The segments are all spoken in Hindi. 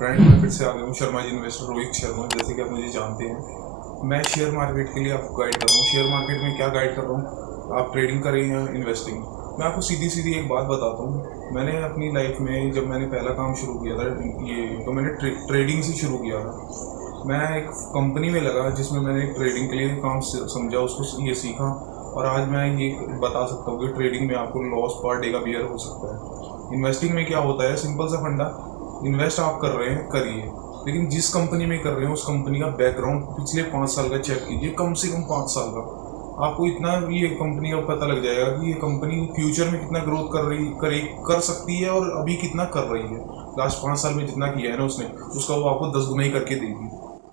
फ्रेंड मैं फिर से आ गया हूँ शर्मा जी इन्वेस्टर रोहित शर्मा, जैसे कि आप मुझे जानते हैं। मैं शेयर मार्केट के लिए आपको गाइड कर रहा हूँ। शेयर मार्केट में क्या गाइड कर रहा हूँ, आप ट्रेडिंग करें या इन्वेस्टिंग। मैं आपको सीधी सीधी एक बात बताता हूँ। मैंने अपनी लाइफ में जब मैंने पहला काम शुरू किया था ये, तो मैंने ट्रेडिंग से शुरू किया था। मैं एक कंपनी में लगा जिसमें मैंने ट्रेडिंग के लिए काम समझा, उसको ये सीखा, और आज मैं ये बता सकता हूँ कि ट्रेडिंग में आपको लॉस पर डे का बियर हो सकता है। इन्वेस्टिंग में क्या होता है, सिंपल सा फंडा, इन्वेस्ट आप कर रहे हैं करिए, लेकिन जिस कंपनी में कर रहे हैं उस कंपनी का बैकग्राउंड पिछले 5 साल का चेक कीजिए, कम से कम 5 साल का। आपको इतना ये कंपनी का पता लग जाएगा कि ये कंपनी फ्यूचर में कितना ग्रोथ कर सकती है और अभी कितना कर रही है। लास्ट 5 साल में जितना किया है ना उसने, उसका वो आपको 10 गुना ही करके देगी।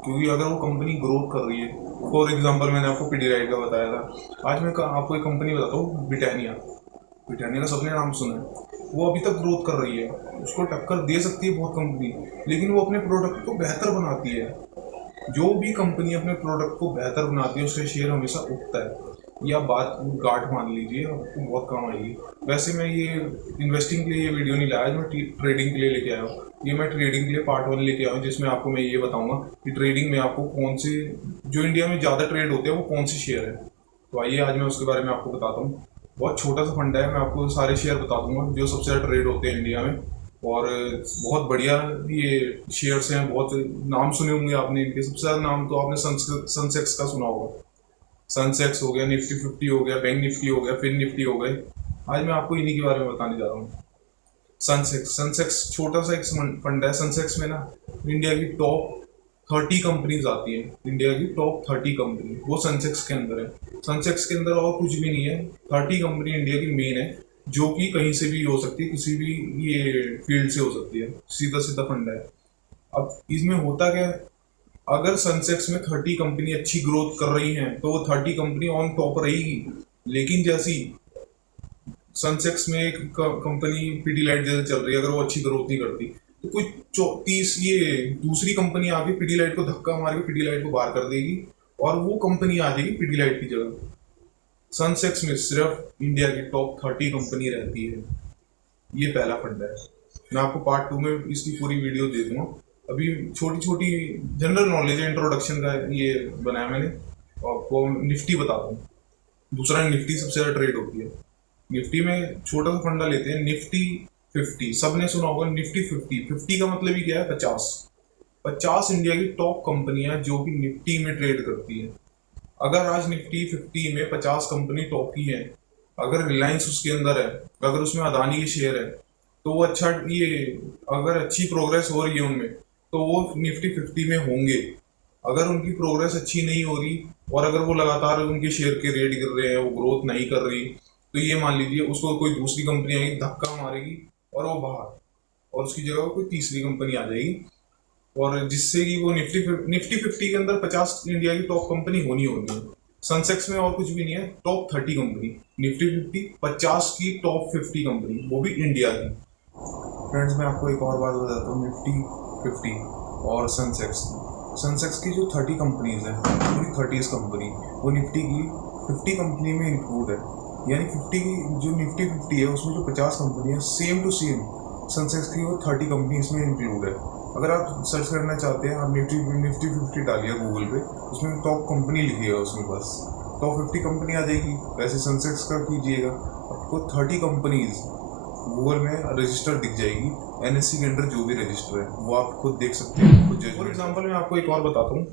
क्योंकि अगर वो कंपनी ग्रोथ कर रही है, फॉर एग्जाम्पल मैंने आपको पीडीराइट का बताया था, आज मैं आपको एक कंपनी बताता हूँ, ब्रिटानिया। ब्रिटानिया का सबने नाम सुना है। वो अभी तक ग्रोथ कर रही है, उसको टक्कर दे सकती है बहुत कंपनी, लेकिन वो अपने प्रोडक्ट को बेहतर बनाती है। जो भी कंपनी अपने प्रोडक्ट को बेहतर बनाती है उसका शेयर हमेशा उठता है। या बात गांठ मान लीजिए, आपको बहुत काम आएगी। वैसे मैं ये इन्वेस्टिंग के लिए ये वीडियो नहीं लाया, आज मैं ट्रेडिंग के लिए लेके आया हूँ। ये मैं ट्रेडिंग के लिए पार्ट 1 लेके आया हूँ, जिसमें आपको मैं ये बताऊंगा कि ट्रेडिंग में आपको कौन से, जो इंडिया में ज़्यादा ट्रेड होते हैं वो कौन से शेयर है। तो आइए आज मैं उसके बारे में आपको बताता हूँ। बहुत छोटा सा फंडा है, मैं आपको सारे शेयर बता दूंगा जो सबसे ज़्यादा ट्रेड होते हैं इंडिया में। और बहुत बढ़िया ये शेयर्स हैं, बहुत नाम सुने होंगे आपने इनके। सबसे ज़्यादा नाम तो आपने सनसेक्स का सुना होगा। सनसेक्स हो गया, निफ्टी 50 हो गया, बैंक निफ्टी हो गया, फिन निफ्टी हो गए। आज मैं आपको इन्हीं के बारे में बताने जा रहा हूँ। सनसेक्स छोटा सा एक फंड है। सनसेक्स में ना इंडिया की टॉप 30 कंपनीज आती हैं। इंडिया की टॉप 30 कंपनी वो सनसेक्स के अंदर है। सनसेक्स के अंदर और कुछ भी नहीं है, 30 कंपनी इंडिया की मेन है, जो कि कहीं से भी हो सकती है, किसी भी ये फील्ड से हो सकती है। सीधा सीधा फंड है। अब इसमें होता क्या है, अगर सनसेक्स में 30 कंपनी अच्छी ग्रोथ कर रही हैं तो वो 30 कंपनी ऑन टॉप रहेगी। लेकिन जैसी सनसेक्स में एक कंपनी पीडीलाइट जैसे चल रही है, अगर वो अच्छी ग्रोथ नहीं करती तो कोई 34 ये दूसरी कंपनी आके पीडीलाइट को धक्का मार के पीडीलाइट को बाहर कर देगी, और वो कंपनी आ जाएगी पीडीलाइट की जगह। सनसेक्स में सिर्फ इंडिया की टॉप 30 कंपनी रहती है। ये पहला फंड है। मैं आपको पार्ट 2 में इसकी पूरी वीडियो दे दूंगा। अभी छोटी छोटी जनरल नॉलेज इंट्रोडक्शन का ये बनाया मैंने। आपको निफ्टी बताता हूँ। दूसरा, निफ्टी सबसे ज़्यादा ट्रेड होती है। निफ्टी में छोटा सा फंडा लेते हैं, निफ्टी 50। सबने सुना होगा निफ्टी 50 का मतलब ही क्या है, 50 इंडिया की टॉप कंपनियां जो कि निफ्टी में ट्रेड करती है। अगर आज निफ्टी 50 में 50 कंपनी टॉप की है, अगर रिलायंस उसके अंदर है, अगर उसमें अदानी के शेयर है, तो वो अच्छा, ये अगर अच्छी प्रोग्रेस हो रही है उनमें, तो वो निफ्टी 50 में होंगे। अगर उनकी प्रोग्रेस अच्छी नहीं हो रही और अगर वो लगातार उनके शेयर के रेट गिर रहे हैं, वो ग्रोथ नहीं कर रही, तो ये मान लीजिए उसको कोई दूसरी कंपनी आएगी, धक्का मारेगी और वो बाहर, और उसकी जगह कोई तीसरी कंपनी आ जाएगी, और जिससे कि वो निफ्टी 50 के अंदर 50 इंडिया की टॉप कंपनी होनी होगी। सनसेक्स में और कुछ भी नहीं है, टॉप 30 कंपनी, निफ्टी 50 की टॉप 50 कंपनी, वो भी इंडिया की। फ्रेंड्स मैं आपको एक और बात बताता हूँ, निफ्टी 50 और सनसेक्स की जो 30 कंपनीज हैं, पूरी 30 कंपनी वो निफ्टी की 50 कंपनी में इंक्लूड है। यानी 50 की जो निफ्टी 50 है उसमें जो 50 कंपनी है, सेम टू सेम सनसेक्स की वो 30 कंपनी इसमें इंक्लूड है। अगर आप सर्च करना चाहते हैं, आप निफ्टी 50 डालिए गूगल पे, उसमें टॉप कंपनी लिखिएगा, उसमें बस टॉप 50 कंपनी आ जाएगी। वैसे सनसेक्स का कीजिएगा, आपको 30 कंपनीज गूगल में रजिस्टर दिख जाएगी। एनएससी के अंडर जो भी रजिस्टर है वो आप खुद देख सकते हैं, खुद जज। फॉर एग्जाम्पल मैं आपको एक और बताता हूँ,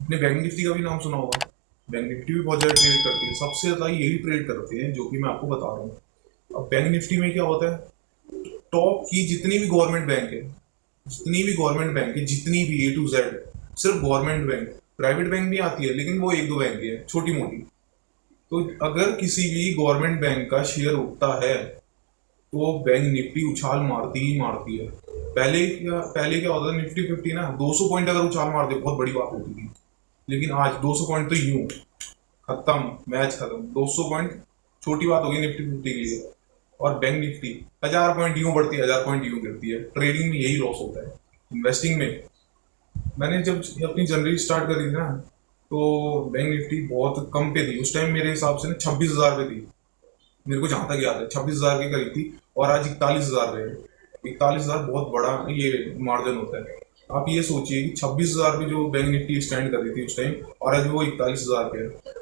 अपने बैंक निफ्टी का भी नाम सुना होगा। बैंक निफ्टी भी बहुत ज़्यादा ट्रेड करती है, सबसे ज़्यादा यही ट्रेड करते हैं जो कि मैं आपको बता रहा हूँ। अब बैंक निफ्टी में क्या होता है, टॉप की जितनी भी गवर्नमेंट बैंक है, जितनी भी A to Z, सिर्फ गवर्नमेंट बैंक, प्राइवेट बैंक भी आती है लेकिन वो 1-2 बैंक है छोटी मोटी। तो अगर किसी भी गवर्नमेंट बैंक का शेयर उठता है तो बैंक निफ्टी उछाल मारती ही मारती है। पहले क्या होता था, निफ्टी 50 ना 200 पॉइंट अगर उछाल मारते बहुत बड़ी बात होती थी, लेकिन आज 200 पॉइंट तो यूं खत्म, मैच खत्म। 200 पॉइंट छोटी बात होगी निफ्टी 50 के लिए। और बैंक निफ्टी 1000 पॉइंट यूं बढ़ती है, 1000 पॉइंट यूं गिरती है। ट्रेडिंग में यही लॉस होता है। इन्वेस्टिंग में मैंने जब अपनी जर्नी स्टार्ट करी थी ना, तो बैंक निफ्टी बहुत कम पे थी उस टाइम, मेरे हिसाब से ना 26,000 पे थी, मेरे को जहाँ तक याद है 26,000 के करीब थी, और आज 41,000 पे है। 41,000 बहुत बड़ा ये मार्जिन होता है। आप ये सोचिए कि 26,000 पे जो बैंक निफ्टी स्टैंड कर रही थी उस टाइम, और आज वो 41,000 पे है।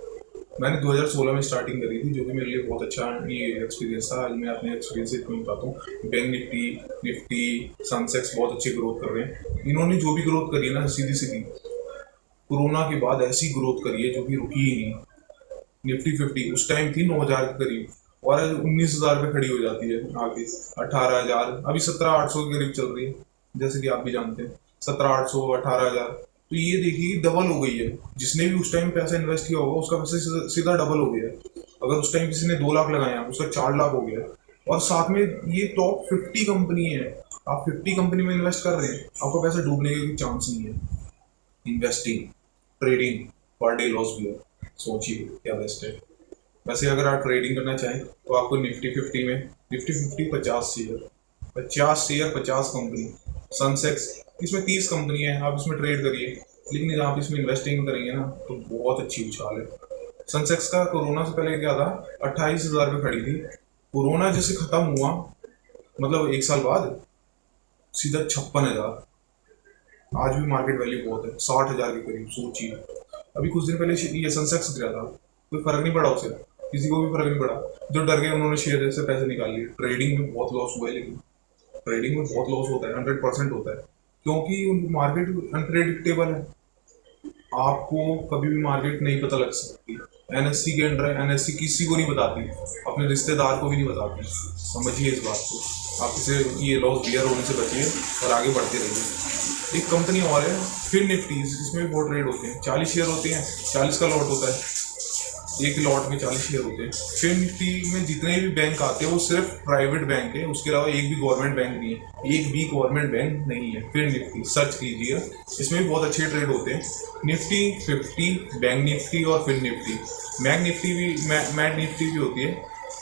मैंने 2016 में स्टार्टिंग करी थी, जो कि मेरे लिए बहुत अच्छा ये एक्सपीरियंस था। आज मैं अपने एक्सपीरियंस से इतना बताता हूँ। बैंक निफ्टी, निफ्टी, सनसेक्स बहुत अच्छी ग्रोथ कर रहे हैं। इन्होंने जो भी ग्रोथ करी है ना, सीधी सीधी कोरोना के बाद ऐसी ग्रोथ करी है जो कि रुकी ही नहीं। निफ्टी 50 उस टाइम थी 9,000 के करीब, और 19,000 पे खड़ी हो जाती है आगे। 18,000, अभी 17,800 के करीब चल रही है, जैसे कि आप भी जानते हैं। 17,800, 18,000, तो ये देखिए डबल हो गई है। जिसने भी उस टाइम पैसा इन्वेस्ट किया होगा उसका पैसा सीधा डबल हो गया है। अगर उस टाइम किसी ने 2 लाख लगाए हैं उसका 4 लाख हो गया। और साथ में ये टॉप 50 कंपनी है। आप 50 कंपनी में इन्वेस्ट कर रहे हैं, आपका पैसा डूबने का कोई चांस नहीं है। Investing, trading, per day loss भी है। सोचिए क्या बेस्ट है। वैसे अगर आप ट्रेडिंग करना चाहें तो आपको निफ्टी 50 में, निफ्टी 50 50 शेयर, 50 शेयर 50 कंपनी। सनसेक्स, इसमें 30 कंपनी है, आप इसमें ट्रेड करिए। लेकिन आप इसमें इन्वेस्टिंग करेंगे ना तो बहुत अच्छी उछाल है। सनसेक्स का कोरोना से पहले क्या था, 28,000 पे खड़ी थी। कोरोना जैसे खत्म हुआ, मतलब 1 साल बाद, सीधा 56,000। आज भी मार्केट वैल्यू बहुत है, 60,000 के करीब। सोचिए अभी कुछ दिन पहले ये सनसेक्स गिरा था, कोई फर्क नहीं पड़ा उसे, किसी को भी फर्क नहीं पड़ा। जो डर गए उन्होंने शेयर से पैसे निकाल लिए। ट्रेडिंग में बहुत लॉस हुआ है, लेकिन ट्रेडिंग में बहुत लॉस होता है, 100% होता है, क्योंकि मार्केट अनप्रेडिक्टेबल है। आपको कभी भी मार्केट नहीं पता लग सकती। एनएससी के अंडर है, एनएससी किसी को नहीं बताती, अपने रिश्तेदार को भी नहीं बताती। समझिए इस बात को। आप इसे ये लॉस बियर होने से बचिए और आगे बढ़ते रहिए। एक कंपनी और है फिन निफ्टी, इसमें भी बहुत ट्रेड होते हैं। 40 शेयर होते हैं, 40 का लॉट होता है, एक लॉट में 40 शेयर होते हैं। फिन निफ्टी में जितने भी बैंक आते हैं वो सिर्फ प्राइवेट बैंक है, उसके अलावा एक भी गवर्नमेंट बैंक नहीं है। एक भी गवर्नमेंट बैंक नहीं है फिन निफ्टी, सर्च कीजिए। इसमें भी बहुत अच्छे ट्रेड होते हैं। निफ्टी 50, बैंक निफ्टी और फिन निफ्टी। बैंक निफ्टी भी, मैट निफ्टी भी होती है,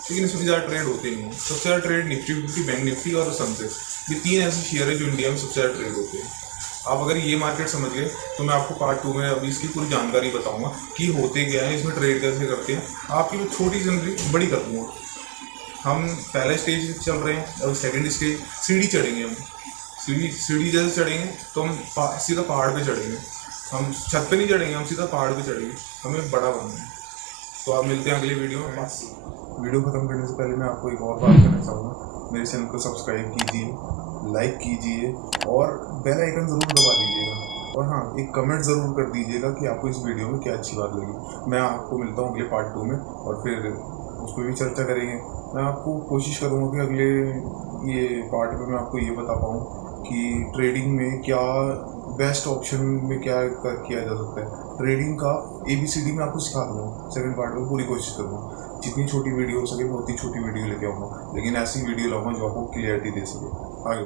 लेकिन इसमें ज़्यादा ट्रेड होते नहीं है। सबसे ज़्यादा ट्रेड निफ्टी 50, बैंक निफ्टी और सनसेक्स, ये 3 ऐसे शेयर है जो इंडिया में सबसे ज़्यादा ट्रेड होते हैं। आप अगर ये मार्केट समझ गए तो मैं आपको पार्ट 2 में अभी इसकी पूरी जानकारी बताऊंगा कि होते क्या है, इसमें ट्रेड कैसे करते हैं। आपकी मैं छोटी जनरली बड़ी कर दूँगा। हम पहले स्टेज चल रहे हैं, अब सेकंड स्टेज, सीढ़ी चढ़ेंगे हम। सीढ़ी जैसे चढ़ेंगे तो हम सीधा पहाड़ पे चढ़ेंगे। हम छत पे नहीं चढ़ेंगे, हम सीधा पहाड़ पे चढ़ेंगे। हमें बड़ा बनना है। तो आप मिलते हैं अगले वीडियो में। वीडियो ख़त्म करने से पहले मैं आपको एक और बात करना चाहूँगा। मेरे चैनल को सब्सक्राइब कीजिए, लाइक कीजिए और बेल आइकन ज़रूर दबा दीजिएगा। और हाँ, एक कमेंट ज़रूर कर दीजिएगा कि आपको इस वीडियो में क्या अच्छी बात लगी। मैं आपको मिलता हूँ अगले पार्ट 2 में, और फिर उस पर भी चर्चा करेंगे। मैं आपको कोशिश करूँगा कि अगले ये पार्ट में मैं आपको ये बता पाऊँ कि ट्रेडिंग में क्या बेस्ट ऑप्शन में क्या किया जा सकता है। ट्रेडिंग का ABCD में आपको सिखा दूँगा। सेकंड पार्ट में पूरी कोशिश करूँगा, जितनी छोटी वीडियो हो सके मैं उतनी छोटी वीडियो लेके आऊँगा, लेकिन ऐसी वीडियो लाऊंगा जो आपको क्लियरिटी दे सके। आगे